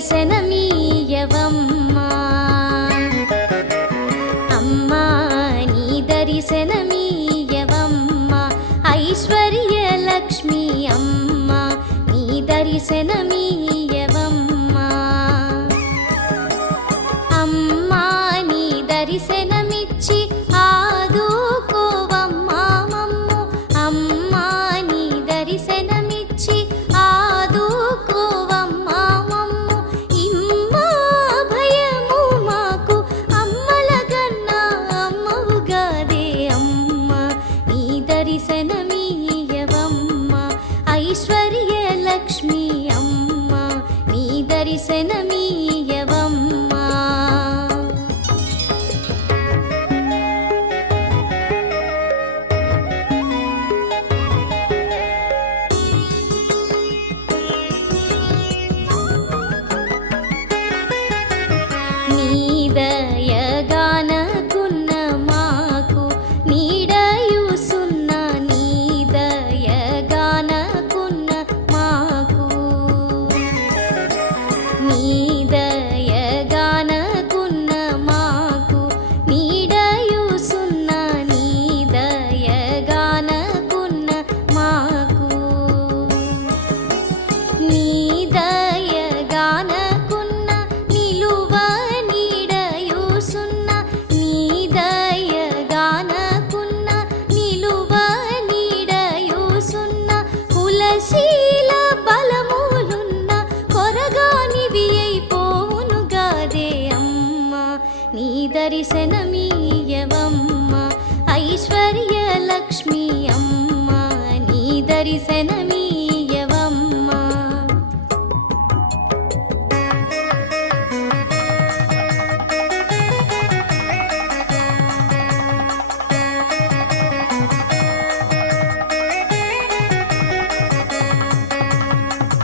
దర్శనమీయవమ్మా అమ్మా నీ దర్శనమీయవమ్మా ఐశ్వర్యలక్ష్మి అమ్మా నీ దర్శనమీయవమ్మా అమ్మా నీ దర్శనమిచ్చి ఆదుకోవమ్మా మమ్ము అమ్మా నీ దర్శనమిచ్చి ఆదుకోవమ్మా మమ్ము ఇమ్మా భయము మాకు అమ్మలగన్నా అమ్మవుగాదే అమ్మా నీ దర్శనమీయవమ్మా ఐశ్వర్యలక్ష్మి అమ్మా నీ దర్శనమీయవమ్మా నీదయగానకున్న మాకు నీడయుసున్న నీదయగానకున్న మాకు నీదయగానకున్న మాకు నీడయుసున్న నీదయగానకున్న మాకు నీదయగానకున్న నిలువ నీడయుసున్న నీదయగానకున్న నిలువ నీడయుసున్న కులశీల బలములున్న కొరగానివి అయిపోవునుగాదే అమ్మా నీ దర్శనమీయవమ్మా ఐశ్వర్యలక్ష్మి అమ్మా నీ దర్శనమీయవమ్మా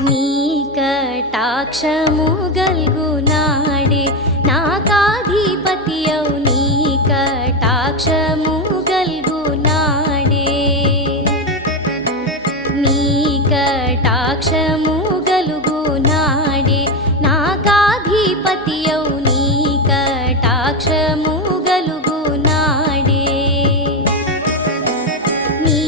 నీ కటాక్షము గల్గునాడే నాకాధిపతియౌ నీ కటాక్షము గల్గునాడే నీ కటాక్షము గలుగునాడే నాకాధిపతియౌ నీ కటాక్షము గలుగునాడే నీ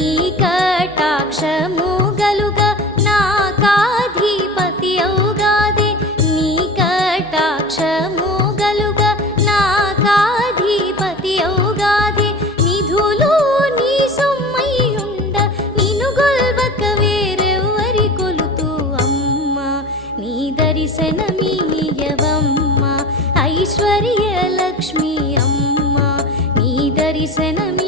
కటాక్షము గలుగ నాకాధిపతి అవుగాదే నీ కటాక్షము గలుగ నాకాధిపతి అవుగాదే నిధులు నీ సొమ్మయ్యుండ నిన్ను గొల్వక వేరెవ్వరి కొలుతూ అమ్మా నీ దర్శనమీయవమ్మా ఐశ్వర్యలక్ష్మి అమ్మా నీ దర్శనమీ